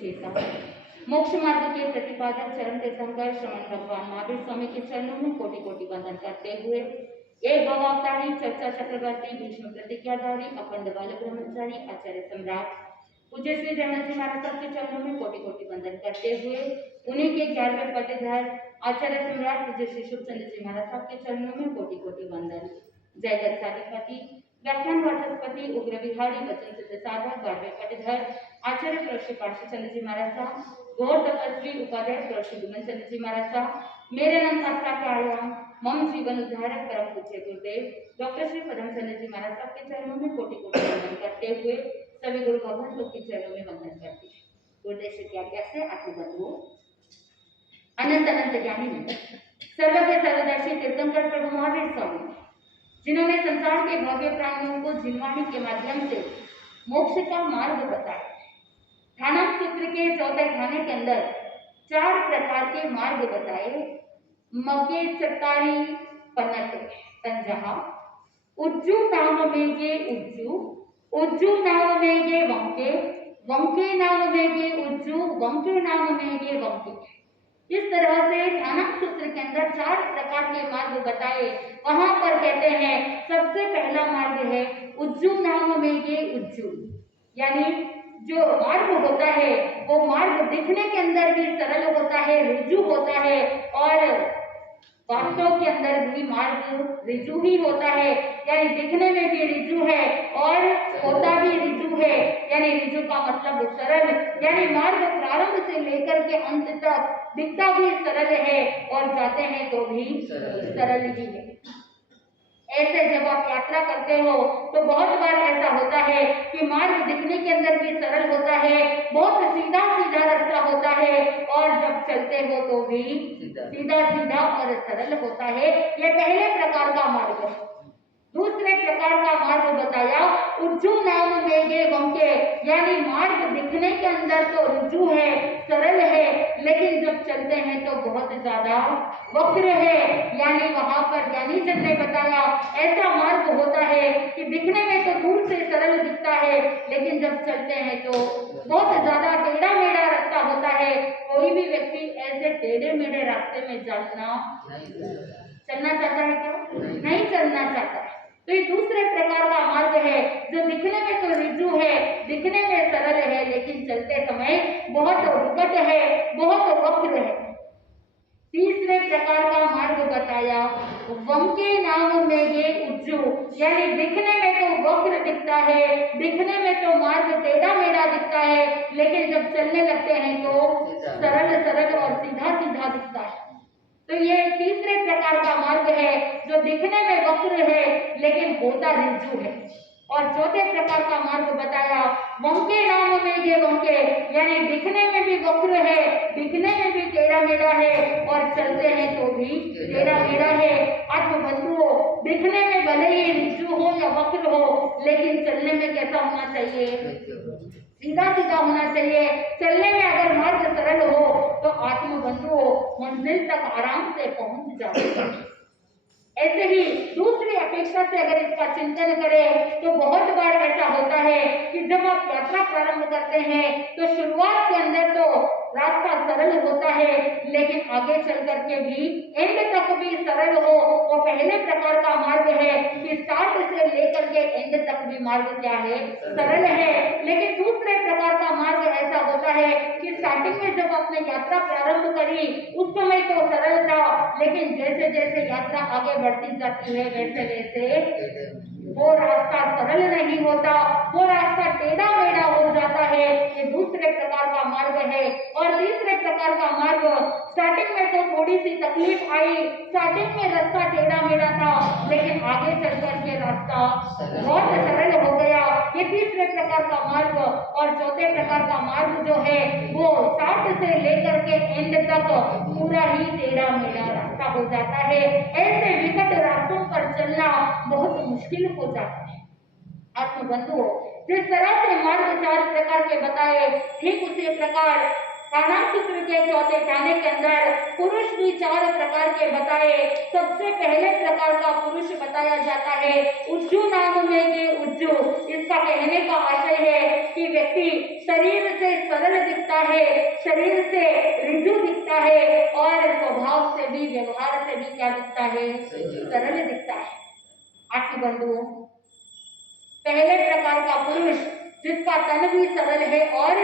चेता। मोक्ष मार्ग के प्रतिपादक चरण तीर्थंकर श्रवण भगवान महावीर स्वामी के चरणों में कोटि कोटि वंदन करते हुए एक भवावतारी चर्चा चक्रवर्ती भीष्म प्रतिज्ञाधारी अखंड बाल ब्रह्मचारी आचार्य सम्राट पूज्य श्री जगन्नाथ जी महाराज साहब के चरणों में कोटि कोटि वंदन करते हुए उन्हीं के 11वें पट्टेदार आचार्य सम्राट पूज्य श्री शुभचंद्र जी महाराज साहब के चरणों में कोटि कोटि वंदन। जय दत्ताधिपति व्याख्यान वाचस्पति उग्र विहारी वचन सिद्ध साधक 12वें पट्टेदार आचार्य प्रश्री पार्षद चंद्र जी महाराज साहब गौर तपस्वी उपाध्याय प्रश्री गुमन चंद्र जी महाराज साहब मेरे नाम शास्त्रा के आयाम मम जीवन उद्धारक परम पूज्य गुरुदेव डॉक्टर श्री पदम चंद्र जी महाराज साहब के चरणों में कोटि कोटि वंदन करते हुए सभी गुरु भगवान लोग के चरणों में वंदन करते हैं। गुरुदेव की आज्ञा से आत्मबंधुओं अनंत अनंत ज्ञानी में सर्वज्ञ सर्वदर्शी तीर्थंकर प्रभु महावीर स्वामी जिन्होंने संसार के भव्य प्राणियों को जिनवाणी के माध्यम से मोक्ष का मार्ग बताया। ध्यानम सूत्र के 4वें ध्यान के अंदर 4 प्रकार के मार्ग बताए। मगे चट्टारी पनत तंजहा उज्जू नाव में गे उज्जू उज्जू नाव में गे वंके वंके नाव में गे उज्जू वंके नाव में गे वंके। इस तरह से ध्यानम सूत्र के अंदर 4 प्रकार के मार्ग बताए। वहां पर कहते हैं सबसे पहला मार्ग है उज्जू नाव में गे उज्जू, यानी जो मार्ग होता है वो मार्ग दिखने के अंदर भी सरल होता है, ऋजु होता है और वास्तव के अंदर भी मार्ग ऋजु ही होता है, यानी दिखने में भी ऋजु है और होता भी ऋजु है। यानी ऋजु का मतलब सरल, यानी मार्ग प्रारंभ से लेकर के अंत तक दिखता भी सरल है और जाते हैं तो भी सरल ही है। ऐसे जब आप यात्रा करते हो तो बहुत बार ऐसा होता है कि मार्ग दिखने के अंदर भी सरल होता है, बहुत सीधा सीधा रास्ता होता है और जब चलते हो तो भी सीधा सीधा और सरल होता है। ये पहले प्रकार का मार्ग है। दूसरे प्रकार का मार्ग बताया उज्जू नाम में गे वंके, यानी मार्ग दिखने के अंदर तो रुजु है, सरल है, लेकिन जब चलते हैं तो बहुत ज्यादा वक्र है। यानी वहां पर ज्ञानी जन ने बताया ऐसा मार्ग होता है कि दिखने में तो दूर से सरल दिखता है, लेकिन जब चलते हैं तो बहुत ज्यादा टेढ़ा मेढ़ा रास्ता होता है। कोई भी व्यक्ति ऐसे टेढ़े मेढ़े रास्ते में चलना चाहता है क्या? नहीं चलना चाहता है। तो ये दूसरे प्रकार का मार्ग है जो दिखने में तो ऋजु है, दिखने में सरल है, लेकिन चलते समय बहुत विकट है, बहुत वक्र है। तीसरे प्रकार का मार्ग बताया वंके नाम में गे उज्जू, यानी दिखने में तो वक्र दिखता है, दिखने में तो मार्ग टेढ़ा मेढ़ा दिखता है, लेकिन जब चलने लगते हैं तो सरल सरल और सीधा सीधा दिखता है। तो ये तीसरे प्रकार का मार्ग है जो दिखने में वक्र है लेकिन होता ऋजु है। और चौथे प्रकार का मार्ग बताया वंके नाम में गे वंके, यानी दिखने में भी वक्र है, दिखने में भी टेढ़ा मेढ़ा है और चलते हैं तो भी टेढ़ा मेढ़ा है। आत्मबंधुओं, दिखने में भले ही ऋजु हो या वक्र हो, लेकिन चलने में कैसा होना चाहिए? सीधा सीधा होना चाहिए। चलने में अगर मार्ग सरल हो तो आत्मबंधुओं मंजिल तक आराम से पहुंच जाएगा। ऐसे ही दूसरी अपेक्षा से अगर इसका चिंतन करें तो बहुत बार ऐसा होता है कि जब आप यात्रा प्रारंभ करते हैं तो शुरुआत के अंदर तो रास्ता सरल होता है, लेकिन आगे चल करके भी एंड तक भी सरल हो। वो पहले प्रकार का मार्ग है कि स्टार्ट से लेकर के एंड तक भी मार्ग क्या है? सरल है। लेकिन दूसरे प्रकार का मार्ग ऐसा होता है कि स्टार्टिंग में जब आपने यात्रा प्रारंभ करी उस समय तो सरल था, लेकिन जैसे जैसे यात्रा आगे बढ़ती जाती है वैसे वैसे वो रास्ता सरल नहीं होता, वो रास्ता टेढ़ा मेढ़ा हो जाता है। ये दूसरे प्रकार का मार्ग है। और तीसरे प्रकार का मार्ग स्टार्टिंग में तो थोड़ी सी तकलीफ आई, स्टार्टिंग में रास्ता टेढ़ा मेढ़ा था, लेकिन आगे चल करके रास्ता बहुत सरल हो गया। ये तीसरे प्रकार का मार्ग। और चौथे प्रकार का मार्ग जो है वो स्टार्ट से लेकर के एंड तक पूरा ही टेढ़ा मेढ़ा रास्ता हो जाता है। ऐसे विकट रास्तों पर चलना बहुत मुश्किल हो जाता है। आत्मबंधुओं, जिस तरह से मार्ग 4 प्रकार के बताए, ठीक उसी प्रकार काना सूत्र के चौथे खाने के अंदर पुरुष भी 4 प्रकार के बताए। सबसे पहले प्रकार का पुरुष बताया जाता है उज्जू नाम में के उज्जू। इसका कहने का आशय है कि व्यक्ति शरीर से सरल दिखता है, शरीर से ऋजु दिखता है और स्वभाव से भी, व्यवहार से भी क्या दिखता है, सरल दिखता है। आत्मबंधुओं, पहले प्रकार का पुरुष जिसका तन भी सरल है और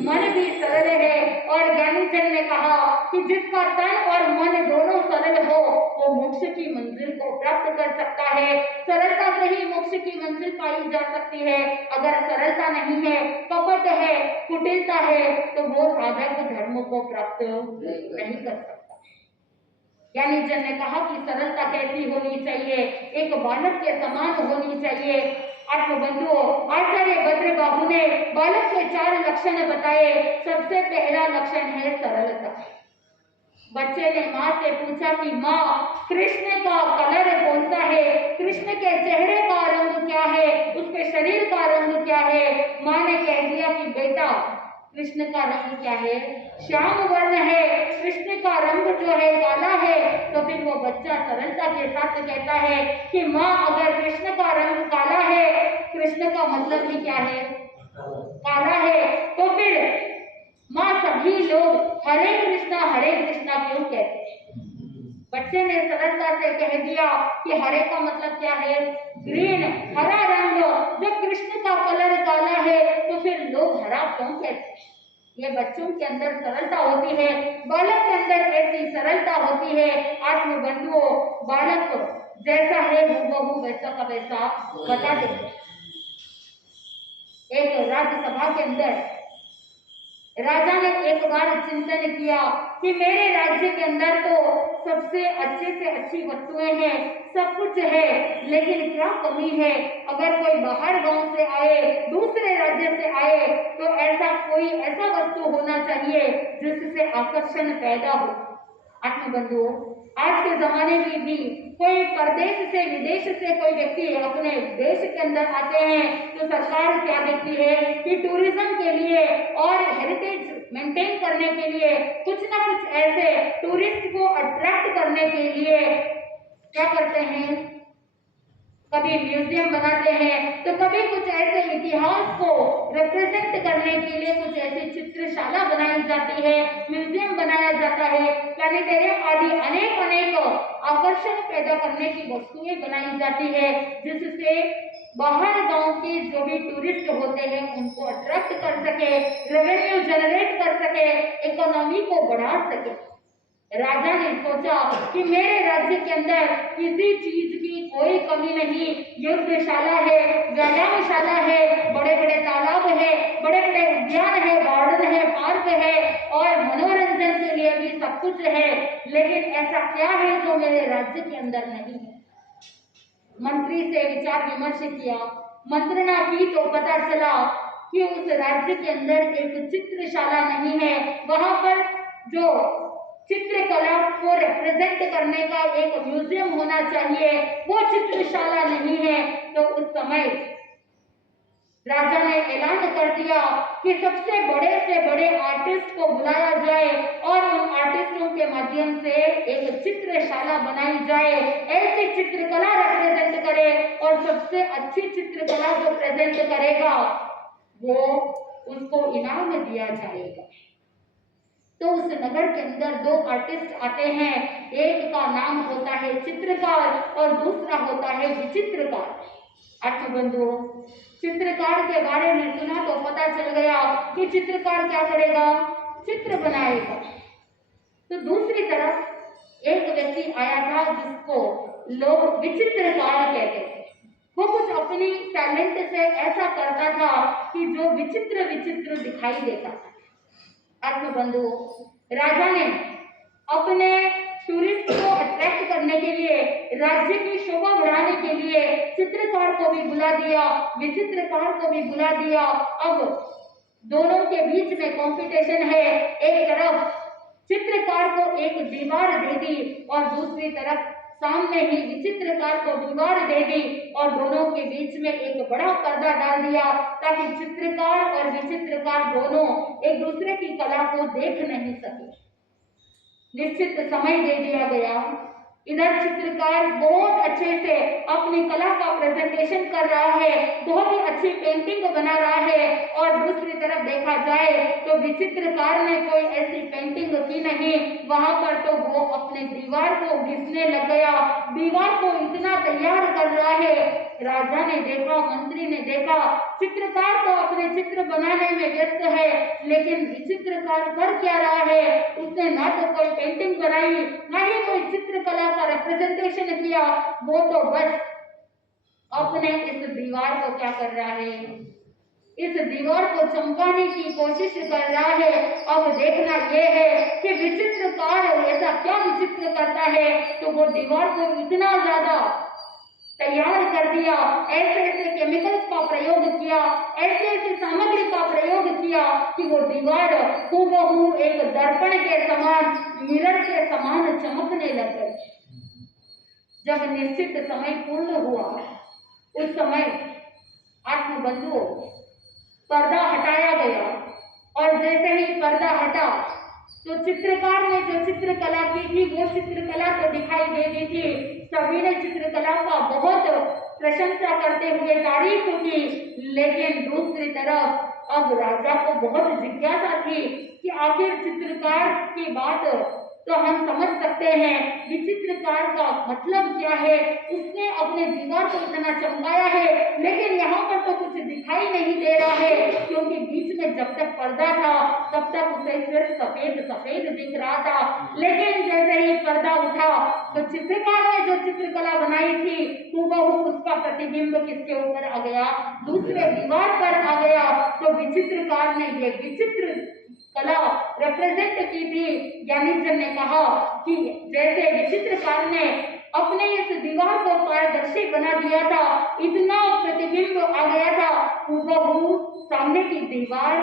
मन भी सरल है, और ज्ञानी जन ने कहा कि जिसका तन और मन दोनों सरल हो वो मोक्ष की मंजिल को प्राप्त कर सकता है। सरलता से ही मोक्ष की मंजिल पाई जा सकती है। अगर सरलता नहीं है, कपट है, कुटिलता है, तो वो साधक धर्म को प्राप्त नहीं कर सकता। ज्ञानी जन ने कहा कि सरलता कैसी होनी चाहिए, एक बालक के समान होनी चाहिए। आत्मबंधुओं, आचार्य भद्रबाहु ने बालक के 4 लक्षण बताए। सबसे पहला लक्षण है सरलता। बच्चे ने माँ से पूछा कि माँ, कृष्ण का कलर कौन सा है, कृष्ण के चेहरे का रंग क्या है, उसके शरीर का रंग क्या है। माँ ने कह दिया कि बेटा, कृष्ण का रंग क्या है, श्याम वर्ण है, कृष्ण का रंग जो है काला है। तो फिर वो बच्चा सरलता के साथ कहता है कि माँ, अगर कृष्ण का रंग काला है, कृष्ण का मतलब ही क्या है, काला है, तो फिर माँ सभी लोग हरे कृष्णा क्यों कहते हैं। बच्चे ने सरलता से कह दिया कि हरे का मतलब क्या है, ग्रीन, हरा रंग। जब कृष्ण का कलर काला है तो फिर लोग हरा क्यों कहते हैं। ये बच्चों के अंदर सरलता होती है, बालक के अंदर ऐसी सरलता होती है। आत्मबंधुओं, बालक जैसा है हूबहू वैसा का वैसा बता देते हैं। एक राज्यसभा के अंदर राजा ने एक बार चिंतन किया कि मेरे राज्य के अंदर तो सबसे अच्छे से अच्छी वस्तुएं हैं, सब कुछ है, लेकिन क्या कमी है। अगर कोई बाहर गांव से आए, दूसरे राज्य से आए, तो ऐसा वस्तु होना चाहिए जिससे आकर्षण पैदा हो। आत्मबंधुओं, आज के जमाने में भी कोई प्रदेश से, विदेश से कोई व्यक्ति अपने देश के अंदर आते हैं तो सरकार क्या देखती है कि टूरिज्म के लिए और हेरिटेज मेंटेन करने के लिए कुछ ना कुछ ऐसे टूरिस्ट को अट्रैक्ट करने के लिए क्या करते हैं, कभी म्यूजियम बनाते हैं, तो कभी कुछ ऐसे इतिहास को रिप्रेजेंट करने के लिए कुछ ऐसी चित्रशाला बनाई जाती है, म्यूजियम बनाया जाता है, प्लानिटेरियम आदि अनेक आकर्षण पैदा करने की वस्तुएं बनाई जाती है, जिससे बाहर गांव के जो भी टूरिस्ट होते हैं उनको अट्रैक्ट कर सके, रेवेन्यू जनरेट कर सके, इकोनॉमी को बढ़ा सके। राजा ने सोचा कि मेरे राज्य के अंदर किसी चीज की कोई कमी नहीं, युद्धशाला है, व्यायामशाला है, बड़े बड़े तालाब है, बड़े बड़े उद्यान है, गार्डन है, पार्क है और मनोरंजन के लिए भी सब कुछ है, लेकिन ऐसा क्या है जो मेरे राज्य के अंदर नहीं है। मंत्री से विचार विमर्श किया, मंत्रणा की तो पता चला कि उस राज्य के अंदर एक चित्रशाला नहीं है, वहां पर जो चित्रकला को रिप्रेजेंट करने का एक म्यूजियम होना चाहिए, वो चित्रशाला नहीं है। तो उस समय राजा ने ऐलान कर दिया कि सबसे बड़े से बड़े आर्टिस्ट को बुलाया जाए और उन आर्टिस्टों के माध्यम से एक चित्रशाला बनाई जाए, ऐसी चित्रकला रिप्रेजेंट करे और सबसे अच्छी चित्रकला जो प्रेजेंट करेगा वो उसको इनाम दिया जाएगा। तो उस नगर के अंदर 2 आर्टिस्ट आते हैं, एक का नाम होता है चित्रकार और दूसरा होता है विचित्रकार। आत्मबंधुओं, चित्रकार के बारे में सुना तो पता चल गया कि चित्रकार क्या करेगा, चित्र बनाएगा। तो दूसरी तरफ एक व्यक्ति आया था जिसको लोग विचित्रकार कहते थे। वो कुछ अपनी टैलेंट से ऐसा करता था कि जो विचित्र विचित्र दिखाई देता था। आत्मबंधुओं, राजा ने अपने टूरिस्ट को अट्रैक्ट करने के लिए, राज्य की शोभा बढ़ाने के लिए चित्रकार को भी बुला दिया, विचित्रकार को भी बुला दिया। अब दोनों के बीच में कंपटीशन है। एक तरफ चित्रकार को एक दीवार दे दी और दूसरी तरफ सामने ही विचित्रकार को दीवार दे दी और दोनों के बीच में एक बड़ा पर्दा डाल दिया ताकि चित्रकार और विचित्रकार दोनों एक दूसरे की कला को देख नहीं सके। निश्चित समय दे दिया गया। इधर चित्रकार बहुत अच्छे से अपनी कला का प्रेजेंटेशन कर रहा है, बहुत ही अच्छी पेंटिंग बना रहा है, और दूसरी तरफ देखा जाए तो विचित्रकार ने कोई ऐसी पेंटिंग की नहीं। वहां पर तो वो अपने दीवार को घिसने लग गया, दीवार को इतना तैयार कर रहा है। राजा ने देखा, मंत्री ने देखा, चित्रकार तो अपने चित्र बनाने में व्यस्त है, लेकिन विचित्रकार कर क्या रहा है? उसने ना तो कोई पेंटिंग बनाई, ना ही कोई चित्रकला का रिप्रेजेंटेशन किया। वो तो बस अपने इस दीवार को क्या कर रहा है, इस दीवार को चमकाने की कोशिश कर रहा है। अब देखना यह है कि विचित्रकार ऐसा क्या विचित्र करता है तो वो दीवार को इतना ज्यादा तैयार कर दिया, ऐसे ऐसे केमिकल्स का प्रयोग किया, ऐसे ऐसे सामग्री का प्रयोग किया कि वो दीवार हूबहू एक दर्पण के समान, मिरर के समान चमकने लग गई। जब निश्चित समय पूर्ण हुआ, उस समय आत्मबंधुओं पर्दा हटाया गया, और जैसे ही पर्दा हटा तो चित्रकार ने जो चित्रकला की थी वो चित्रकला तो दिखाई दे रही थी। सभी ने चित्रकला का बहुत प्रशंसा करते हुए तारीफ की, लेकिन दूसरी तरफ अब राजा को बहुत जिज्ञासा थी कि आखिर चित्रकार की बात तो हम समझ सकते हैं, विचित्रकार का मतलब क्या है। उसने अपने दीवार को इतना चमकाया है, लेकिन यहाँ पर तो कुछ दिखाई नहीं दे रहा है, क्योंकि बीच में जब तक पर्दा था तब तक उसे सिर्फ सफेद सफेद दिख रहा था। लेकिन जैसे ही पर्दा उठा तो चित्रकार ने जो चित्रकला बनाई थी हूबहू उसका प्रतिबिंब किसके ऊपर आ गया, दूसरे दीवार पर आ गया। तो विचित्रकार ने ये विचित्र कला रिप्रेजेंट की थी। ज्ञानीजन ने कहा कि जैसे विचित्रकार ने अपने इस दीवार को पारदर्शी बना दिया था, इतना प्रतिबिंब आ गया था, हूबहू सामने की दीवार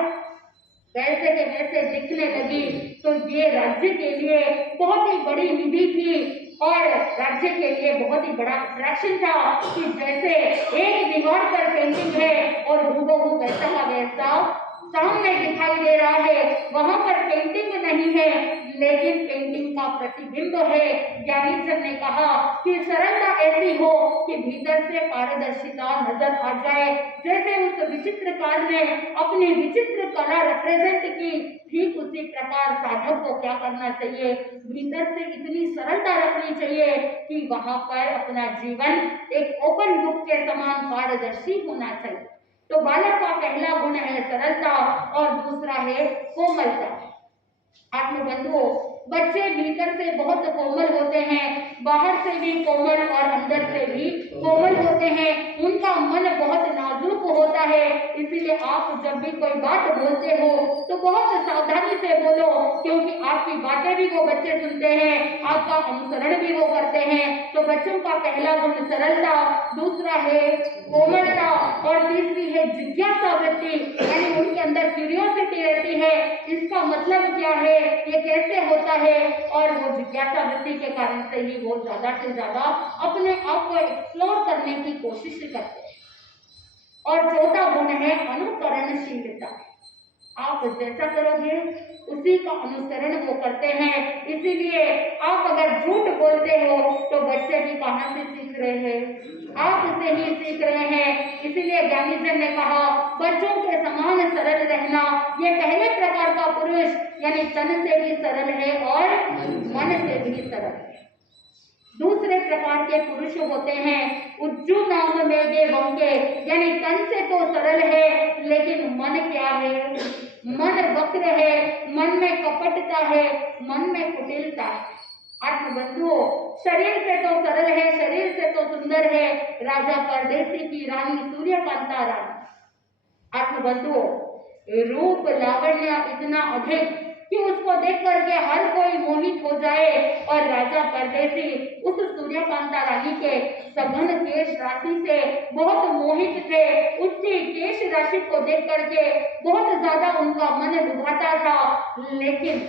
वैसे के वैसे दिखने लगी। तो ये राज्य के लिए बहुत ही बड़ी निधि थी और राज्य के लिए बहुत ही बड़ा अट्रैक्शन था कि जैसे एक दीवार पर पेंटिंग है और हूबहू वैसा का वैसा सामने दिखाई दे रहा है। वहां पर पेंटिंग नहीं है, लेकिन पेंटिंग का प्रतिबिंब है। ज्ञानीजन ने कहा कि सरलता ऐसी हो कि भीतर से पारदर्शिता नजर आ जाए। जैसे उस विचित्रकार ने अपनी विचित्र कला रिप्रेजेंट की, ठीक उसी प्रकार साधक को क्या करना चाहिए, भीतर से इतनी सरलता रखनी चाहिए कि वहां पर अपना जीवन एक ओपन बुक के समान पारदर्शी होना चाहिए। तो बालक का पहला गुण है सरलता और दूसरा है कोमलता। आत्मबंधुओं, बच्चे भीतर से बहुत कोमल होते हैं, बाहर से भी कोमल और अंदर से भी कोमल होते हैं। उनका मन बहुत नाजुक होता है, इसीलिए आप जब भी कोई बात बोलते हो तो बहुत सावधानी से बोलो, क्योंकि आपकी बातें भी वो बच्चे सुनते हैं, आपका अनुसरण भी वो करते हैं। तो बच्चों का पहला गुण सरलता, दूसरा है कोमलता और तीसरी है जिज्ञासा वृत्ति, यानी उनके अंदर क्यूरियोसिटी रहती है। इसका मतलब क्या है, ये कैसे होता है, और वो जिज्ञासा वृत्ति के कारण से ही वो ज्यादा से ज्यादा अपने आप को एक्सप्लोर करने की कोशिश करते हैं। और चौथा गुण है अनुकरणशीलता। आप जैसा करोगे उसी का अनुसरण वो करते हैं। इसीलिए आप अगर झूठ बोलते हो तो बच्चे भी कहाँ से सीख रहे हैं, आप उससे ही सीख रहे हैं। इसीलिए ज्ञानीजन ने कहा बच्चों के समान सरल रहना। ये पहले प्रकार का पुरुष यानी तन से भी सरल है और मन से भी सरल है। दूसरे प्रकार के पुरुष होते हैं उज्जू नाम में ये बंके, यानी तन से तो सरल है लेकिन मन क्या है, मन वक्र है, मन में कपटता है, मन में कुटिलता है। आत्मबंधुओं, शरीर से तो सरल है, शरीर से तो सुंदर है राजा परदेसी की रानी सूर्यकांता रानी। आत्मबंधुओं, रूप लावण्य इतना अधिक कि उसको देख करके हर कोई मोहित हो जाए, और राजा परदेसी उस सूर्यकांता रानी के सघन केश राशि से बहुत मोहित थे। उसकी केश राशि को देख करके बहुत ज्यादा उनका मन लुभाता था। लेकिन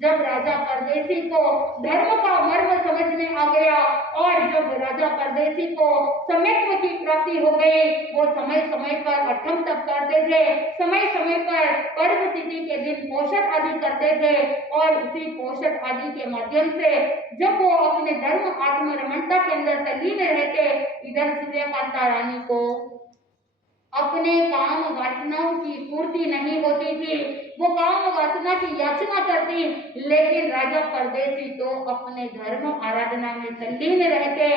जब राजा परदेसी को धर्म का मर्म समझ में आ गया और जब राजा परदेसी को सम्यक्त्व की प्राप्ति हो गई, वो समय समय पर अठम तप करते थे, समय समय पर पर्व तिथि के दिन पोषण आदि करते थे और उसी पोषण आदि के माध्यम से जब वो अपने धर्म आत्म रमणता के अंदर तल्लीन रहते, इधर सूर्यकांता रानी को अपने काम वासनाओं की पूर्ति नहीं होती थी। वो काम वासना की याचना करती, लेकिन राजा परदेसी तो अपने धर्म आराधना में तल्लीन रहते।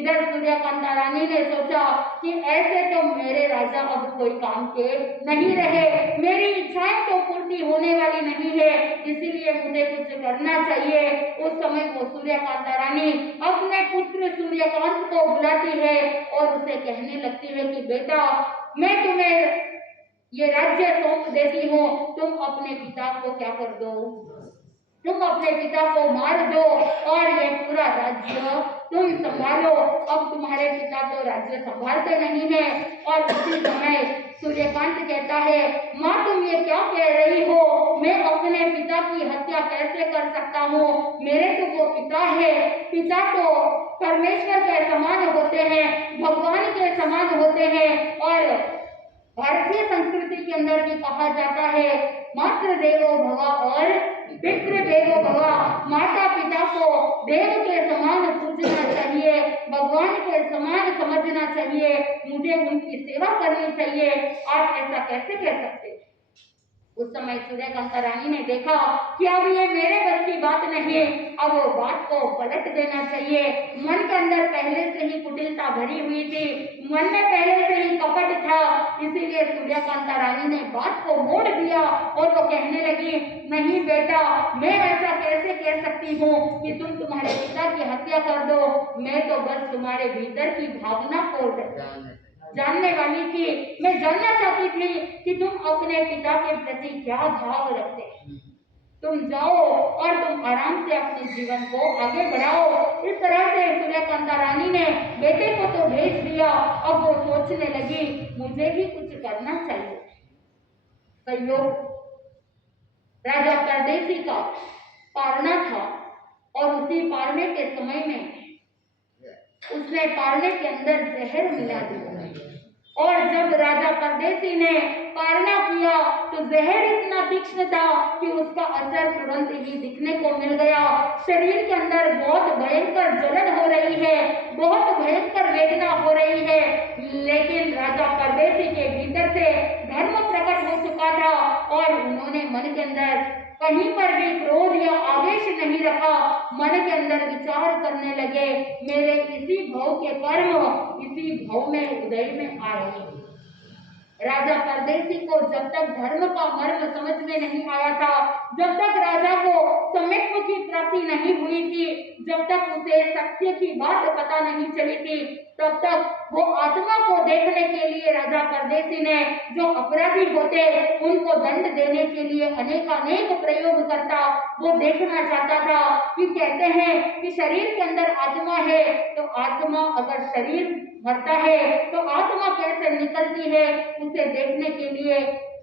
इधर सूर्यकांता रानी ने सोचा कि ऐसे तो मेरे राजा अब कोई काम के नहीं रहे, मेरी इच्छाएं तो पूर्ति होने वाली नहीं है, इसीलिए मुझे कुछ करना चाहिए। उस समय वो सूर्यकांता रानी अपने पुत्र सूर्यकांत को बुलाती है और उसे कहने लगती है कि बेटा, मैं तुम्हें ये राज्य सौंप देती हूँ, तुम अपने पिता को क्या कर दो, तुम अपने पिता को मार दो और ये पूरा राज्य तुम संभालो। अब तुम्हारे पिता तो राज्य संभालते नहीं है। और उसी समय सूर्यकांत कहता है, माँ तुम ये क्या कह रही हो, मैं अपने पिता की हत्या कैसे कर सकता हूँ, मेरे तो वो पिता है, पिता तो परमेश्वर के समान होते हैं, भगवान के समान होते हैं। और भारतीय संस्कृति के अंदर भी कहा जाता है, मातृ देवो भव और पितृ देवो भव, माता पिता को देव के समान पूजना चाहिए, भगवान के समान समझना चाहिए, मुझे उनकी सेवा करनी चाहिए। आप ऐसा कैसे कह सकते? उस समय सूर्यकांता रानी ने देखा कि अब ये मेरे बस की बात नहीं है, अब वो बात को पलट देना चाहिए। मन के अंदर पहले से ही कुटिलता भरी हुई थी, मन में पहले से ही कपट था, इसीलिए सूर्यकांता रानी ने बात को मोड़ दिया और वो कहने लगी, नहीं बेटा, मैं ऐसा कैसे कह सकती हूँ कि तुम तुम्हारे पिता की हत्या कर दो, मैं तो बस तुम्हारे भीतर की भावना को जानने वाली थी। मैं जानना चाहती थी कि तुम अपने पिता के प्रति क्या भाव रखते हैं। तुम जाओ और तुम आराम से अपने जीवन को आगे बढ़ाओ। इस तरह से सूर्यकांता रानी ने बेटे को तो भेज दिया, अब वो सोचने लगी मुझे भी कुछ करना चाहिए। संयोग राजा परदेसी का पारना था और उसी पारने के समय में उसने पारने के अंदर जहर मिला दिया और जब राजा परदेसी ने पारना किया तो जहर इतना तीक्ष्ण था कि उसका असर तुरंत ही दिखने को मिल गया। शरीर के अंदर बहुत भयंकर जलन हो रही है, बहुत भयंकर वेदना हो रही है, लेकिन राजा परदेसी के भीतर से धर्म प्रकट हो चुका था और उन्होंने मन के अंदर कहीं पर भी क्रोध या आवेश नहीं रखा। मन के अंदर विचार करने लगे, मेरे इसी भाव के कर्म इसी भाव में उदय में आ रहे हैं। राजा परदेसी को जब तक धर्म का मर्म समझ में नहीं आया था, जब तक राजा को सम्यक्त्व की प्राप्ति नहीं हुई थी, जब तक उसे सत्य की बात पता नहीं चली थी, तब तक वो आत्मा को देखने के लिए राजा परदेसी ने जो अपराधी होते उनको दंड देने के लिए अनेक प्रयोग करता। वो देखना चाहता था कि कहते हैं कि शरीर के अंदर आत्मा है, तो आत्मा अगर शरीर मरता है तो आत्मा कैसे निकलती है, उसे देखने के लिए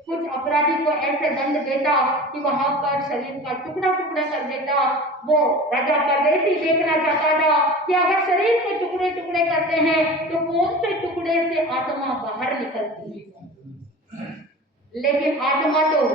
कुछ अपराधी को ऐसे दंड देता कि वहां पर शरीर का टुकड़ा टुकड़ा कर देता। वो राजा परदेसी देखना चाहता था कि अगर शरीर के टुकड़े टुकड़े करते हैं तो कौन से टुकड़े से आत्मा बाहर निकलती है। लेकिन आत्मा तो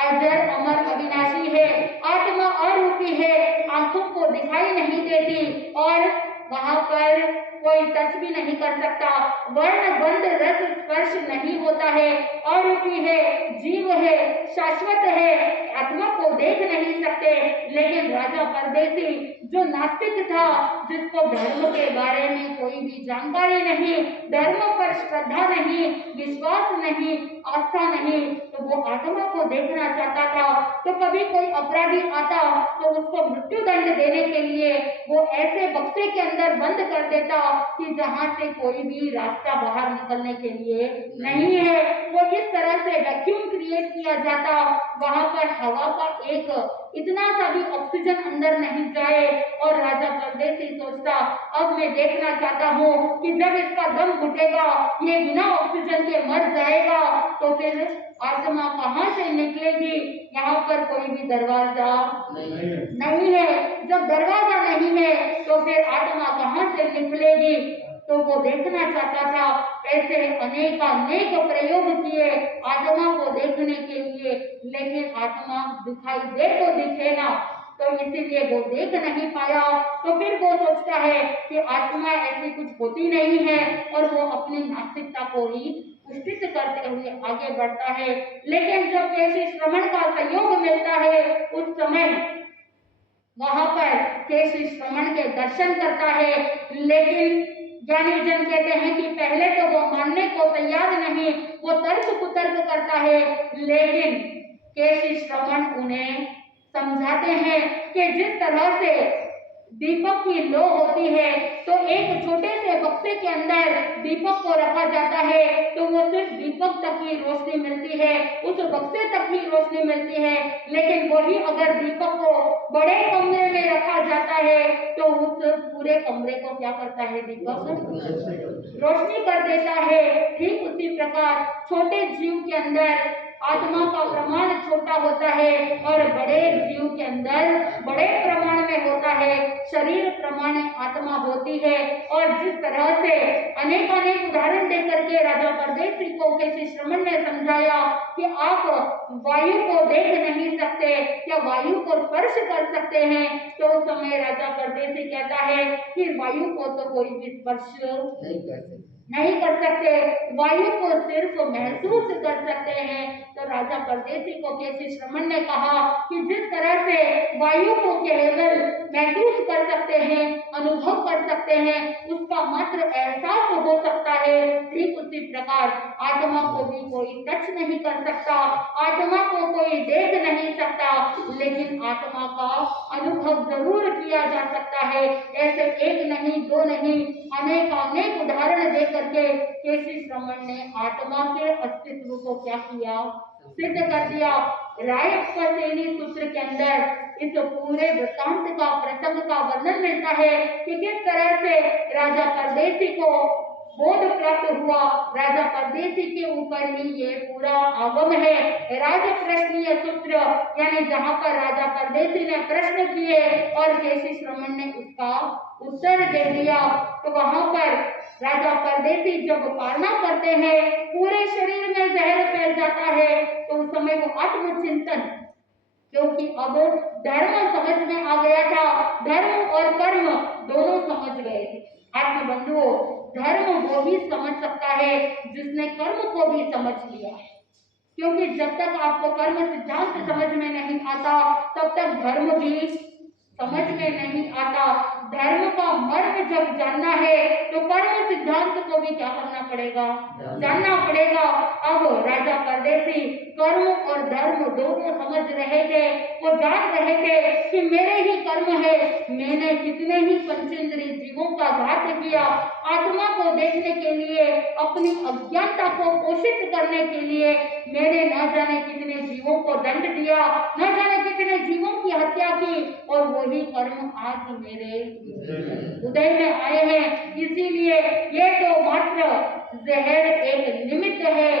अजर अमर अविनाशी है, आत्मा अरूपी है, आंखों को दिखाई नहीं देती और वहां पर कोई टच भी नहीं कर सकता, वर्ण गंध रस स्पर्श नहीं होता है, अरूपी है, जीव है, शाश्वत है, आत्मा को देख नहीं सकते। लेकिन राजा परदेसी जो नास्तिक था, जिसको धर्म के बारे में कोई भी जानकारी नहीं, धर्म पर श्रद्धा नहीं, विश्वास नहीं, आस्था नहीं, तो वो आत्मा को देखना चाहता था। तो कभी कोई अपराधी आता तो उसको मृत्यु दंड देने के लिए वो ऐसे बक्से के अंदर बंद कर देता कि जहां से कोई भी रास्ता बाहर निकलने के लिए नहीं है। वो इस तरह से वैक्यूम क्रिएट किया जाता, वहां पर हवा का एक इतना सा भी ऑक्सीजन अंदर नहीं जाए। और राजा परदेसी सोचता, अब मैं देखना चाहता हूँ कि जब इसका दम घुटेगा, ये बिना ऑक्सीजन के मर जाएगा, तो फिर आत्मा कहाँ से निकलेगी? यहाँ पर कोई भी दरवाजा नहीं है। जब दरवाजा नहीं है तो फिर आत्मा कहाँ से निकलेगी? तो वो देखना चाहता था। ऐसे अनेक प्रयोग किए आत्मा को देखने के लिए, लेकिन आत्मा दिखाई दे तो दिखे ना, तो इसीलिए वो देख नहीं पाया। तो फिर वो सोचता है कि आत्मा ऐसी कुछ होती नहीं है, और वो अपनी नास्तिकता को ही पुष्टित करते हुए आगे बढ़ता है। लेकिन जब केशी श्रमण का सहयोग मिलता है, उस समय वहां पर केशी श्रमण के दर्शन करता है। लेकिन ज्ञानी जन कहते हैं कि पहले तो वो मानने को तैयार नहीं, वो तर्क कुतर्क करता है, लेकिन केशी श्रमण उन्हें समझाते हैं कि जिस तरह से दीपक की लो होती है, तो एक छोटे से बक्से के अंदर दीपक को रखा जाता है, तो वो सिर्फ दीपक तक ही रोशनी मिलती है, उस बक्से तक ही रोशनी मिलती है। लेकिन वही अगर दीपक को बड़े कमरे में रखा जाता है, तो उस पूरे कमरे को क्या करता है? दीपक रोशनी कर देता है। ठीक उसी प्रकार छोटे जीव के अंदर आत्मा का प्रमाण छोटा होता है, और बड़े जीव के अंदर बड़े प्रमाण में होता है। शरीर प्रमाण आत्मा होती है। और जिस तरह से अनेक उदाहरण देकर के राजा परदेसी को केशी श्रमण ने समझाया कि आप वायु को देख नहीं सकते, क्या वायु को स्पर्श कर सकते हैं? तो उस समय राजा परदेसी कहता है कि वायु को तो कोई भी स्पर्श नहीं कर सकते, वायु को सिर्फ महसूस कर सकते हैं। तो राजा परदेसी को केशी श्रमण ने कहा कि जिस तरह से वायु को केवल महसूस कर सकते हैं, अनुभव कर सकते हैं, उसका मात्र एहसास हो सकता है, ठीक उसी प्रकार आत्मा को भी कोई टच नहीं कर सकता, आत्मा को कोई देख नहीं सकता, लेकिन आत्मा का अनुभव जरूर किया जा सकता है। ऐसे एक नहीं, दो नहीं, अनेक उदाहरण देकर के केशी श्रमण ने आत्मा के अस्तित्व को क्या किया? सिद्ध कर दिया। रायपसेनी सूत्र के अंदर इस पूरे वृत्तांत का, प्रसंग का वर्णन मिलता है कि किस तरह से राजा परदेसी को बोध प्राप्त हुआ। राजा परदेसी के ऊपर ही ये पूरा आगम है। राजप्रश्नीय सूत्र, यानी जहाँ पर राजा परदेसी ने प्रश्न किए और केशी श्रमण ने उसका उत्तर दे दिया, तो वहां पर राजा परदेसी जब पालना करते हैं, पूरे शरीर में जहर फैल जाता है, तो उस समय वो आत्मचिंतन, क्योंकि अब धर्म समझ में आ गया था, धर्म और कर्म दोनों समझ गए थे। आत्मबंधुओं, धर्म वो ही समझ सकता है जिसने कर्म को भी समझ लिया है, क्योंकि जब तक आपको कर्म सिद्धांत समझ में नहीं आता, तब तक धर्म भी समझ में नहीं आता। धर्म का मर्म जब जानना है, तो कर्म सिद्धांत को भी क्या करना पड़ेगा? जानना पड़ेगा। अब राजा परदेसी कर्म और धर्म दोनों समझ रहे थे, वो जान रहे थे कि मेरे ही कर्म है, मैंने कितने ही पंचेंद्रिय जीवों का घात किया, आत्मा को देखने के लिए, अपनी अज्ञानता को पोषित करने के लिए मैंने न जाने कितने जीवों को दंड दिया, न जाने कितने जीवों की हत्या की, और वही कर्म आज मेरे उदय में आए हैं। इसीलिए ये तो मात्र जहर एक निमित्त है,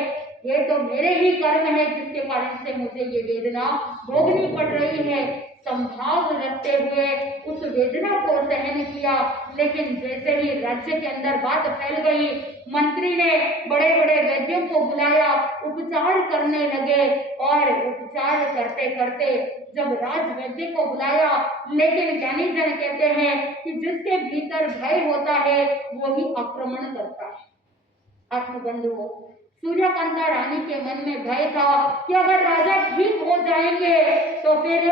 ये तो मेरे ही कर्म है जिसके कारण से मुझे ये वेदना भोगनी पड़ रही है। संभाव रखते हुए उस वेदना को सहन किया, लेकिन जैसे ही राज्य के अंदर बात फैल गई, मंत्री ने बड़े बड़े वैद्यों को बुलाया, उपचार करने लगे, और उपचार करते करते जब राज वैद्य को बुलाया, लेकिन ज्ञानी जन कहते हैं कि जिसके भीतर भय होता है वही आक्रमण करता है। आत्मबंधुओं, सूर्यकांता रानी के मन में भय था कि अगर राजा ठीक हो जाएंगे तो फिर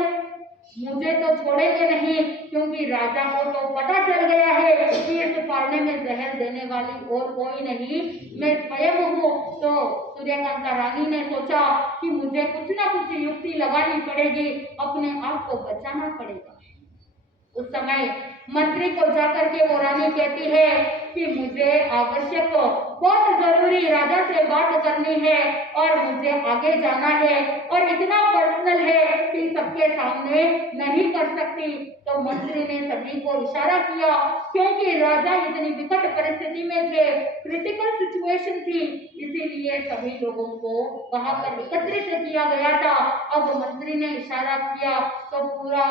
मुझे तो छोड़ेंगे नहीं, क्योंकि राजा को तो पता चल गया है कि इस पालने में जहर देने वाली और कोई नहीं, मैं स्वयं हूँ। तो सूर्यकांता रानी ने सोचा कि मुझे कुछ ना कुछ युक्ति लगानी पड़ेगी, अपने आप को बचाना पड़ेगा। उस समय मंत्री को जाकर के वो रानी कहती है कि मुझे आवश्यक बहुत जरूरी राजा से बात करनी है और मुझे आगे जाना है और इतना पर्सनल है कि सबके सामने नहीं कर सकती। तो मंत्री ने सभी को इशारा किया, क्योंकि राजा इतनी विकट परिस्थिति में थे, क्रिटिकल सिचुएशन थी, इसीलिए सभी लोगों को वहां पर एकत्रित किया गया था। अब मंत्री ने इशारा किया तो पूरा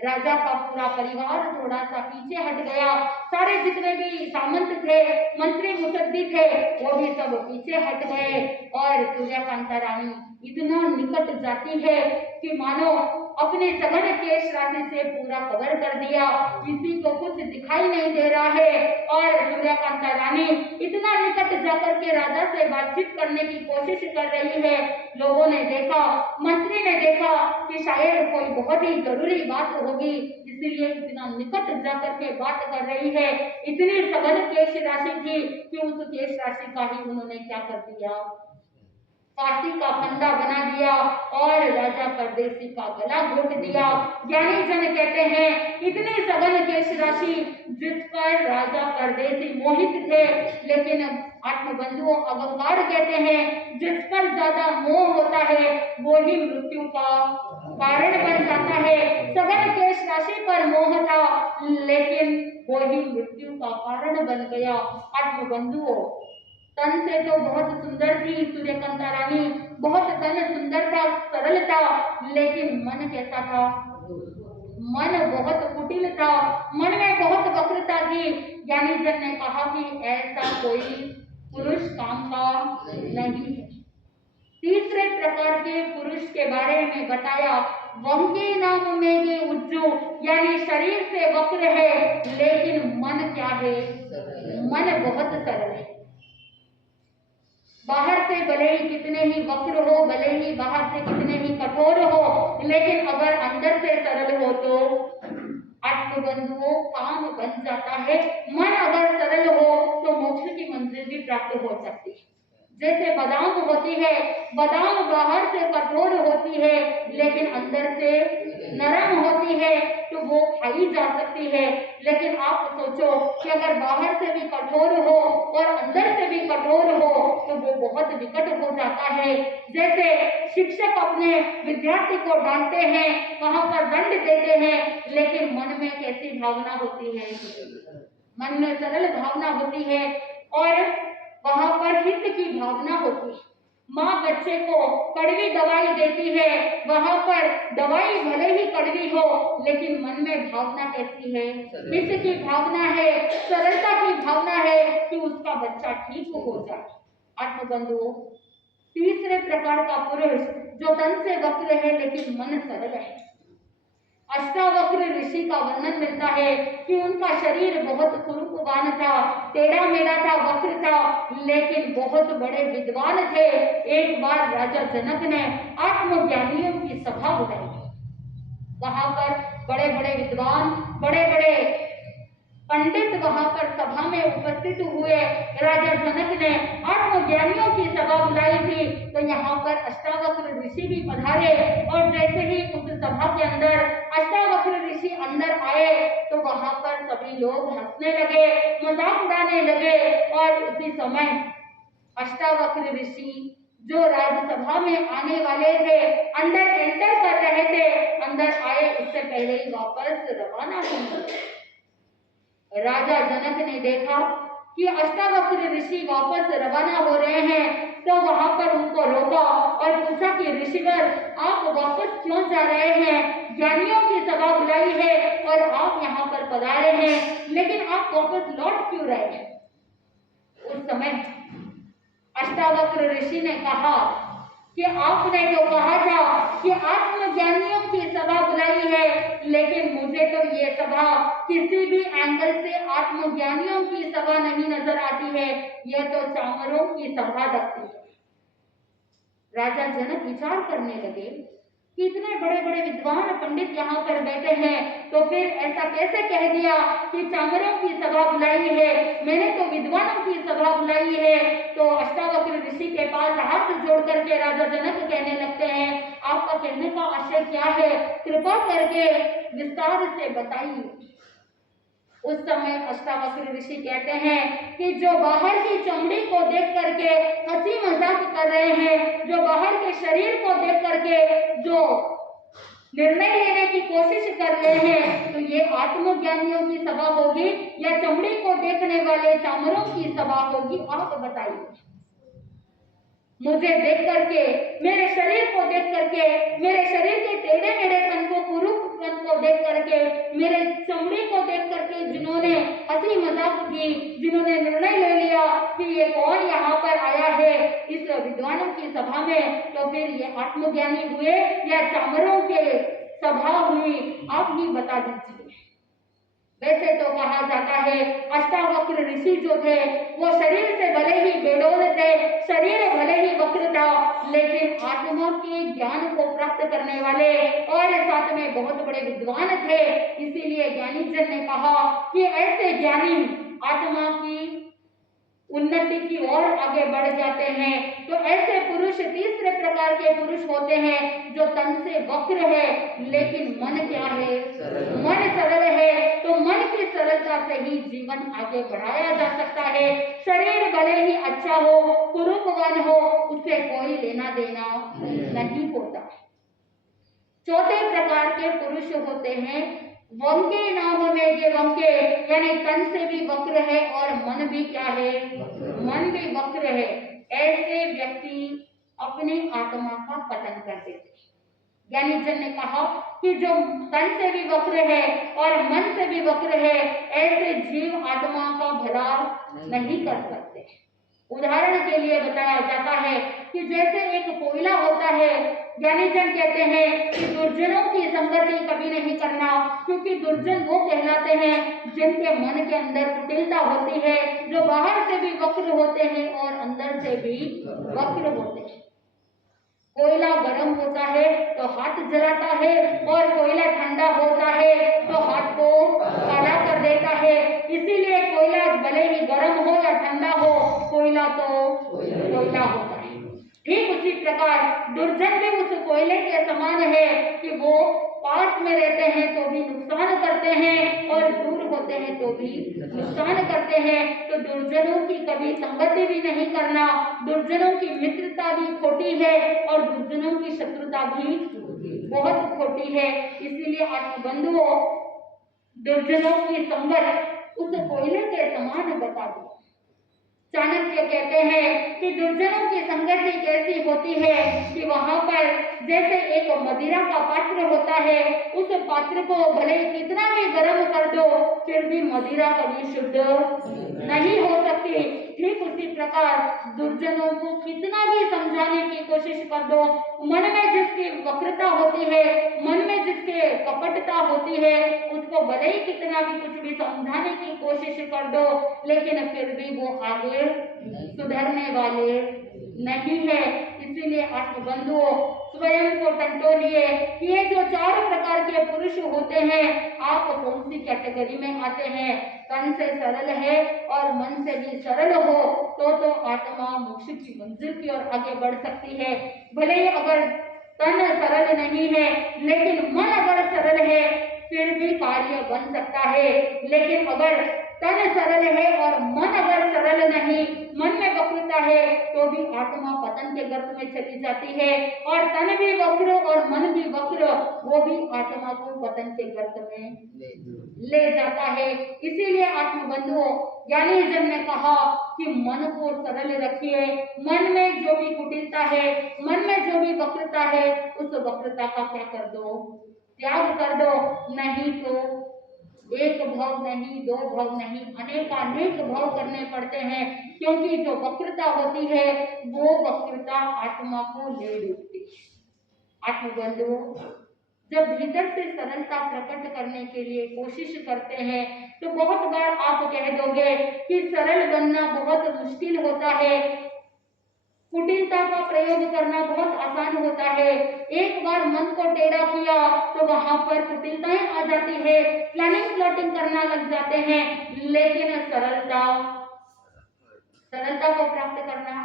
राजा का पूरा परिवार थोड़ा सा पीछे हट गया। सारे जितने भी सामंत थे, मंत्री मुसद्दी थे, वो भी सब पीछे हट गए और सूर्यकांता रानी इतना निकट जाती है कि मानो अपने सघन केश राशि से पूरा कवर कर दिया, किसी को कुछ दिखाई नहीं दे रहा है। और सूर्यकांता रानी इतना निकट जाकर के राजा से बातचीत करने की कोशिश कर रही है। लोगों ने देखा, मंत्री ने देखा कि शायद कोई बहुत ही जरूरी बात होगी, इसीलिए इतना निकट जाकर के बात कर रही है। इतनी सघन केश राशि थी कि उस केश राशि का ही उन्होंने क्या कर दिया, फांसी का फंदा बना दिया और राजा परदेसी का गला घोट दिया। ज्ञानी जन कहते हैं इतनी सघन केश राशि जिस पर राजा परदेसी मोहित थे, लेकिन आत्मबंधुओं अगंगार कहते हैं जिस पर ज्यादा मोह होता है वो ही मृत्यु का कारण बन जाता है। सघन केश राशि पर मोह था, लेकिन वो ही मृत्यु का कारण बन गया। आत्मबंधुओं, तन से तो बहुत सुंदर थी सूर्यकांता रानी, बहुत तन सुंदर था, सरल था, लेकिन मन कैसा था, मन बहुत कुटिल था, मन में बहुत वक्रता थी। ज्ञानी जन ने कहा कि ऐसा कोई पुरुष काम का नहीं है। तीसरे प्रकार के पुरुष के बारे में बताया, वंके नाम में ये उज्जू, यानी शरीर से वक्र है लेकिन मन क्या है, मन बहुत सरल है। बाहर से भले ही कितने ही वक्र हो, भले ही बाहर से कितने ही कठोर हो, लेकिन अगर अंदर से सरल हो तो आत्मबंधुओं काम बन जाता है। मन अगर सरल हो तो मोक्ष की मंजिल भी प्राप्त हो सकती है। जैसे बादाम होती है, बादाम बाहर से कठोर होती है लेकिन अंदर से नरम होती है, तो वो खाई जा सकती है। लेकिन आप सोचो कि अगर बाहर से भी कठोर हो और अंदर से भी कठोर हो तो वो बहुत विकट हो जाता है। जैसे शिक्षक अपने विद्यार्थी को डांटते हैं, वहां पर दंड देते हैं, लेकिन मन में कैसी भावना होती है, मन में सरल भावना होती है और वहां पर हित की भावना होती है। माँ बच्चे को कड़वी दवाई देती है, वहां पर दवाई भले ही कड़वी हो लेकिन मन में भावना कैसी है, हित की भावना है, सरलता की भावना है कि उसका बच्चा ठीक हो जाए। आत्मबंधुओं, तीसरे प्रकार का पुरुष जो तन से वक्र है लेकिन मन सरल है। अष्टावक्र ऋषि का वर्णन मिलता है कि उनका शरीर बहुत कुरूपवान था, टेढ़ा मेढ़ा था, वक्र था, लेकिन बहुत बड़े विद्वान थे। एक बार राजा जनक ने आत्मज्ञानियों की सभा बुलाई, वहां पर बड़े बड़े विद्वान, बड़े बड़े पंडित वहां पर सभा में उपस्थित हुए। राजा जनक ने आत्मज्ञानियों की सभा बुलाई थी, तो यहाँ पर अष्टावक्र ऋषि भी पधारे और जैसे ही उस सभा के अंदर अष्टावक्र ऋषि अंदर आए तो वहां पर सभी लोग हंसने लगे, मजाक उड़ाने लगे। और उसी समय अष्टावक्र ऋषि जो राज्यसभा में आने वाले थे, अंदर एंटर कर रहे थे, अंदर आए उससे पहले ही वापस रवाना हुए। राजा जनक ने देखा कि अष्टावक्र ऋषि वापस रवाना हो रहे हैं, तो वहां पर उनको रोका और पूछा कि ऋषिवर, आप वापस क्यों जा रहे हैं? ज्ञानियों की सभा बुलाई है और आप यहाँ पर पधारे हैं, लेकिन आप वापस लौट क्यों रहे हैं? उस समय अष्टावक्र ऋषि ने कहा कि आपने तो कहा था कि आत्मज्ञानियों की सभा बुलाई है, लेकिन मुझे तो ये सभा किसी भी एंगल से आत्मज्ञानियों की सभा नहीं नजर आती है, यह तो चामरों की सभा लगती है। राजा जनक विचार करने लगे कि इतने बड़े बड़े विद्वान पंडित यहाँ पर बैठे हैं, तो फिर ऐसा कैसे कह दिया कि चामरों की सभा बुलाई है, मैंने तो विद्वानों की सभा बुलाई है। तो अष्टावक्र ऋषि के पास हाथ जोड़ करके राजा जनक कहने लगते हैं, आपका कहने का आशय क्या है, कृपा करके विस्तार से बताइए। उस समय अष्टावक्र ऋषि कहते हैं कि जो बाहर की चमड़ी को देख करके हंसी मजाक कर रहे हैं, जो बाहर के शरीर को देख करके जो निर्णय लेने की कोशिश कर रहे हैं, तो ये आत्मज्ञानियों की सभा होगी या चमड़ी को देखने वाले चामरों की सभा होगी? आप बताइए। मुझे देख करके, मेरे शरीर को देख करके, मेरे शरीर के टेढ़े मेढ़ेपन को, कुरूपपन को देख करके, मेरे चमड़ी को देख करके जिन्होंने हंसी मजाक की, जिन्होंने निर्णय ले लिया कि ये कौन यहाँ पर आया है इस विद्वानों की सभा में, तो फिर ये आत्मज्ञानी हुए या चामरों के सभा हुई? आप ही बता दीजिए। वैसे तो कहा जाता है अष्टावक्र ऋषि जो थे वो शरीर से भले ही बेडौल थे, शरीर भले ही वक्र था, लेकिन आत्मा के ज्ञान को प्राप्त करने वाले और साथ में बहुत बड़े विद्वान थे। इसीलिए ज्ञानी जन ने कहा कि ऐसे ज्ञानी आत्मा की उन्नति की ओर आगे बढ़ जाते हैं। तो ऐसे पुरुष तीसरे प्रकार के पुरुष होते हैं जो तन से वक्र है लेकिन मन क्या है? मन सरल है। तो मन की सरलता से ही जीवन आगे बढ़ाया जा सकता है। शरीर भले ही अच्छा हो, कुरूपवान हो, उससे कोई लेना देना नहीं होता। चौथे प्रकार के पुरुष होते हैं वंके नाम में वंके, यानी तन से भी वक्र है और मन भी क्या है? मन भी वक्र है। ऐसे व्यक्ति अपने आत्मा का पतन कर देते। ज्ञानी जन ने कहा कि जो तन से भी वक्र है और मन से भी वक्र है, ऐसे जीव आत्मा का भला नहीं कर सकते। उदाहरण के लिए बताया जाता है कि जैसे एक कोयला होता है, ज्ञानी जन कहते हैं कि दुर्जनों की संगति कभी नहीं करना, क्योंकि दुर्जन वो कहलाते हैं जिनके मन के अंदर कुटिलता होती है, जो बाहर से भी वक्र होते हैं और अंदर से भी वक्र होते हैं। कोयला गर्म होता है तो हाथ जलाता है और कोयला ठंडा होता है तो हाथ को काला कर देता है। इसीलिए कोयला भले ही गर्म हो या ठंडा हो, कोयला तो कोयला होता है। ठीक उसी प्रकार दुर्जन भी उस कोयले के समान है कि वो पास में रहते हैं तो भी नुकसान करते हैं और दूर होते हैं तो भी नुकसान करते हैं। तो दुर्जनों की कभी संगति भी नहीं करना, दुर्जनों की मित्रता भी खोटी है और दुर्जनों की शत्रुता भी बहुत खोटी है। इसीलिए आत्मबंधुओं, दुर्जनों की संगत उस कोयले के समान बता दिया। चाणक्य कहते हैं कि दुर्जनों की संगति कैसी होती है कि वहां पर जैसे एक मदिरा का पात्र होता है, उस पात्र को भले कितना भी गर्म कर दो फिर भी मदिरा कभी शुद्ध नहीं हो सकती। ठीक उसी प्रकार दुर्जनों को कितना भी समझाने की कोशिश कर दो, मन में जिसकी वक्रता होती है, मन में जिसके कपटता होती है, उसको भले ही कितना भी कुछ भी समझाने की कोशिश कर दो, लेकिन फिर भी वो आगे सुधरने वाले नहीं है। इसीलिए आत्मबंधुओं, स्वयं को टटोलिए कि ये जो चार प्रकार के पुरुष होते हैं, आप कौन सी कैटेगरी में आते हैं? तन से सरल है और मन से भी सरल हो तो आत्मा मोक्ष की मंजिल की ओर आगे बढ़ सकती है। भले ही अगर तन सरल नहीं है लेकिन मन अगर सरल है फिर भी कार्य बन सकता है। लेकिन अगर तन सरल है और मन अगर सरल नहीं, मन में वक्रता है, तो भी आत्मा पतन के गर्त में चली जाती है। और तन भी वक्र और मन भी वक्र, वो भी आत्मा को पतन के गर्त में ले जाता है। इसीलिए आत्मबंधुओं, ज्ञानी जन ने कहा कि मन को सरल रखिए, मन में जो भी कुटिलता है, मन में जो भी वक्रता है, उस वक्रता का क्या कर दो? त्याग कर दो। नहीं तो एक भाव नहीं, दो भाव नहीं, अनेकानेक भाव करने पड़ते हैं, क्योंकि जो वक्रता होती है वो वक्रता आत्मा को ले डूबती है। आत्मबंधुओं, जब भीतर से सरलता प्रकट करने के लिए कोशिश करते हैं तो बहुत बार आप कह दोगे कि सरल बनना बहुत मुश्किल होता है, कुटिलता का प्रयोग करना बहुत आसान होता है। एक बार मन को टेढ़ा किया तो वहां पर कुटिलताएं आ जाती है, प्लानिंग प्लॉटिंग करना लग जाते हैं। लेकिन सरलता को प्राप्त करना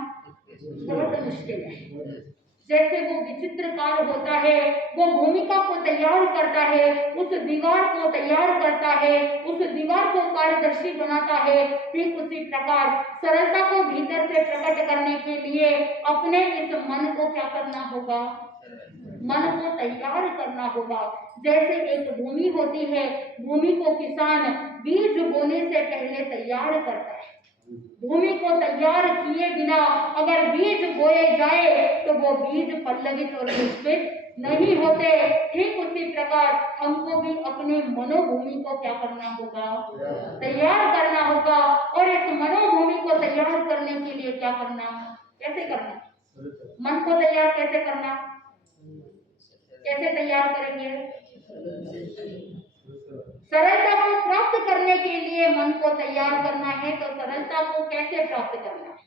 बहुत मुश्किल है। जैसे वो विचित्रकार होता है, वो भूमिका को तैयार करता है, उस दीवार को तैयार करता है, उस दीवार को पारदर्शी बनाता है, ठीक उसी प्रकार सरलता को भीतर से प्रकट करने के लिए अपने इस मन को क्या करना होगा? मन को तैयार करना होगा। जैसे एक भूमि होती है, भूमि को किसान बीज बोने से पहले तैयार करता है। भूमि को तैयार किए बिना अगर बीज बोए जाए तो वो बीज पल्लवित और पुष्पित नहीं होते। ठीक उसी प्रकार हमको भी अपने मनोभूमि को क्या करना होगा? तैयार करना होगा। और इस मनोभूमि को तैयार करने के लिए क्या करना? कैसे करना? मन को तैयार कैसे करना? कैसे तैयार करेंगे? सरलता को प्राप्त करने के लिए मन को तैयार करना है, तो सरलता को कैसे प्राप्त करना है?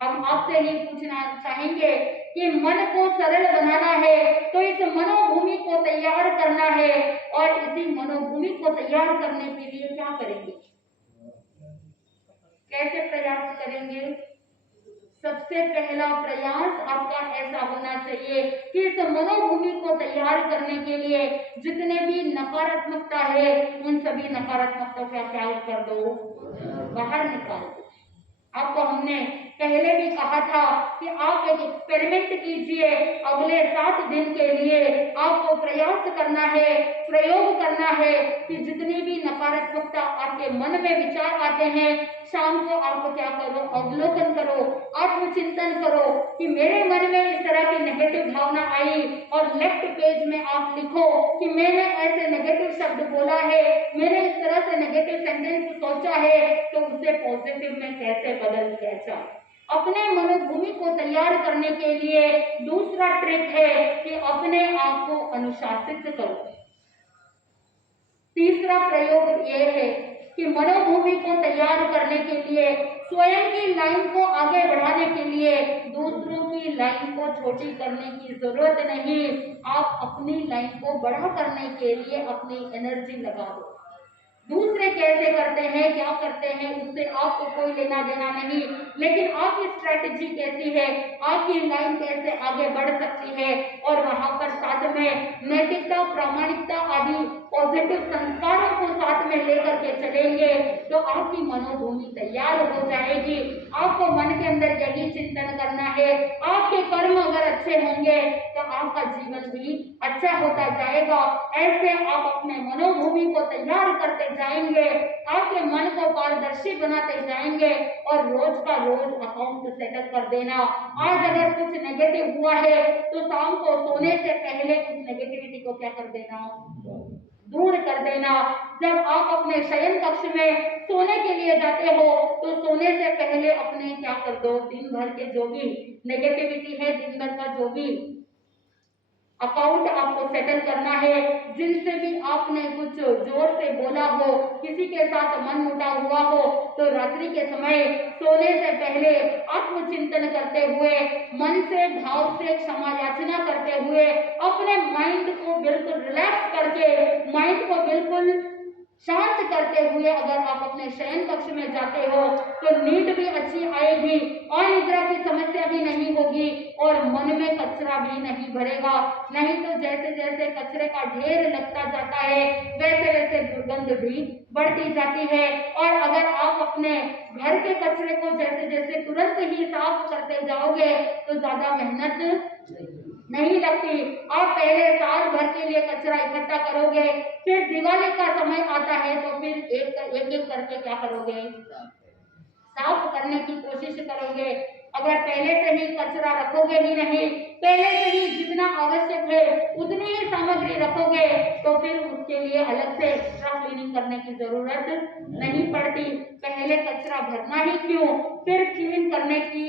हम आपसे ही पूछना चाहेंगे कि मन को सरल बनाना है तो इस मनोभूमि को तैयार करना है, और इसी मनोभूमि को तैयार करने के लिए क्या करेंगे? कैसे प्रयास करेंगे? सबसे पहला प्रयास आपका ऐसा होना चाहिए कि इस मनोभूमि को तैयार करने के लिए जितने भी नकारात्मकता है उन सभी नकारात्मकता का त्याग कर दो, बाहर निकाल दो। आपको हमने पहले भी कहा था कि आप एक एक्सपेरिमेंट कीजिए। अगले 7 दिन के लिए आपको प्रयास करना है, प्रयोग करना है कि जितनी भी नकारात्मकता आपके मन में विचार आते हैं, शाम को आप क्या करो? अवलोकन करो, आत्मचिंतन करो कि मेरे मन में इस तरह की नेगेटिव भावना आई, और लेफ्ट पेज में आप लिखो कि मैंने ऐसे नेगेटिव शब्द बोला है, मैंने इस तरह से नेगेटिव सेंटेंस सोचा है, तो उसे पॉजिटिव में कैसे बदल दिया जाए। अपने मनोभूमि को तैयार करने के लिए दूसरा ट्रिक है कि अपने आप को अनुशासित करो। तीसरा प्रयोग ये है कि मनोभूमि को तैयार करने के लिए स्वयं की लाइन को आगे बढ़ाने के लिए दूसरों की लाइन को छोटी करने की जरूरत नहीं। आप अपनी लाइन को बड़ा करने के लिए अपनी एनर्जी लगा दो। दूसरे कैसे करते हैं, क्या करते हैं, उससे आपको कोई लेना देना नहीं, लेकिन आपकी स्ट्रेटेजी कैसी है, आपकी लाइन कैसे आगे बढ़ सकती है, और वहां पर साथ में नैतिकता, प्रामाणिकता आदि पॉजिटिव संस्कारों को साथ में लेकर के चलेंगे तो आपकी मनोभूमि तैयार हो जाएगी। आपको मन के अंदर यही चिंतन करना है, आपके कर्म अगर अच्छे होंगे तो आपका जीवन भी अच्छा होता जाएगा। ऐसे आप अपने मनोभूमि को तैयार करते जाएंगे, आपके मन को पारदर्शी बनाते जाएंगे, और रोज का रोज अकाउंट सेटल कर देना। आज अगर कुछ नेगेटिव हुआ है तो शाम को सोने से पहले उस नेगेटिविटी को क्या कर देना? दूर कर देना। जब आप अपने शयन कक्ष में सोने के लिए जाते हो तो सोने से पहले अपने क्या कर दो? दिन भर के जो भी नेगेटिविटी है, दिन भर का जो भी अकाउंट आपको सेटल करना है, जिनसे भी आपने कुछ जोर से बोला हो, किसी के साथ मन मुटाव हुआ हो, तो रात्रि के समय सोने से पहले आत्मचिंतन करते हुए, मन से भाव से क्षमा याचना करते हुए, अपने माइंड को बिल्कुल रिलैक्स करके, माइंड को बिल्कुल शांत करते हुए अगर आप अपने शयन कक्ष में जाते हो तो नींद भी अच्छी आएगी, अनिद्रा की समस्या भी नहीं होगी, और मन में कचरा भी नहीं भरेगा। नहीं तो जैसे जैसे कचरे का ढेर लगता जाता है वैसे वैसे दुर्गंध भी बढ़ती जाती है। और अगर आप अपने घर के कचरे को जैसे जैसे तुरंत ही साफ करते जाओगे तो ज्यादा मेहनत नहीं लगती। आप पहले साल भर के लिए कचरा इकट्ठा करोगे, फिर दिवाली का समय आता है तो फिर एक एक करके क्या करोगे? साफ करने की कोशिश करोगे। अगर पहले से ही कचरा रखोगे ही नहीं, पहले से ही जितना आवश्यक है उतनी ही सामग्री रखोगे, तो फिर उसके लिए अलग से एक्स्ट्रा क्लीनिंग करने की जरूरत नहीं पड़ती। पहले कचरा भरना ही क्यों, फिर क्लीन करने की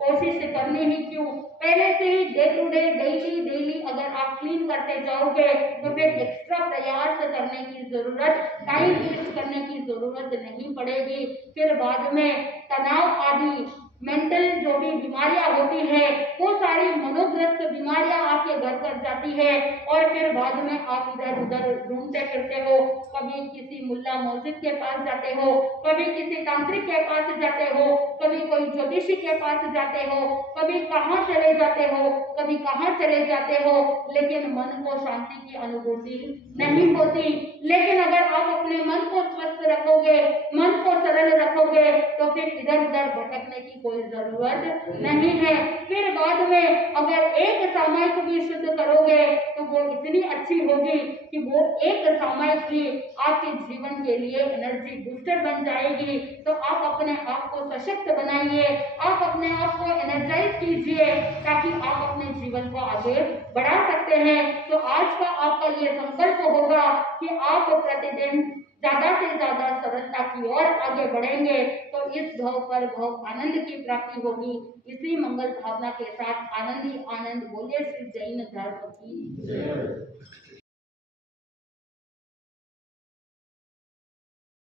कोशिश करनी ही क्यों? पहले से ही डे टू डे, डेली अगर आप क्लीन करते जाओगे तो फिर एक्स्ट्रा प्रयास करने की जरूरत, टाइम वेस्ट करने की जरूरत नहीं पड़ेगी। फिर बाद में तनाव आदि मेंटल जो जो भी बीमारियां होती है वो सारी मनोग्रस्त बीमारियां आपके घर कर जाती है और फिर बाद में आप इधर उधर ढूंढते फिरते हो। कभी किसी मुल्ला मौलवी के पास जाते हो, कभी किसी तांत्रिक के पास जाते हो, कभी कोई ज्योतिषी के पास जाते हो, कभी कहाँ चले जाते हो, कभी कहाँ चले जाते हो, लेकिन मन को शांति की अनुभूति नहीं होती। लेकिन अगर आप अपने मन को स्वस्थ रखोगे, मन को सरल रखोगे, तो फिर इधर उधर भटकने की कोई जरूरत नहीं है। फिर बाद में अगर एक सामायिक भी शुद्ध करोगे तो वो इतनी अच्छी होगी कि वो एक सामायिक भी आपके जीवन के लिए एनर्जी बूस्टर बन जाएगी। तो आप अपने आप को सशक्त बनाइए, आप अपने आप को एनर्जाइज कीजिए ताकि आप अपने जीवन को आगे बढ़ा सकते हैं। तो आज का आपका ये संकल्प होगा कि आप प्रतिदिन ज्यादा से ज्यादा सरलता की ओर आगे बढ़ेंगे तो इस भव पर भव आनंद की प्राप्ति होगी। इसी मंगल भावना के साथ आनंद ही आनंद बोलिए श्री जैन धर्म की जय।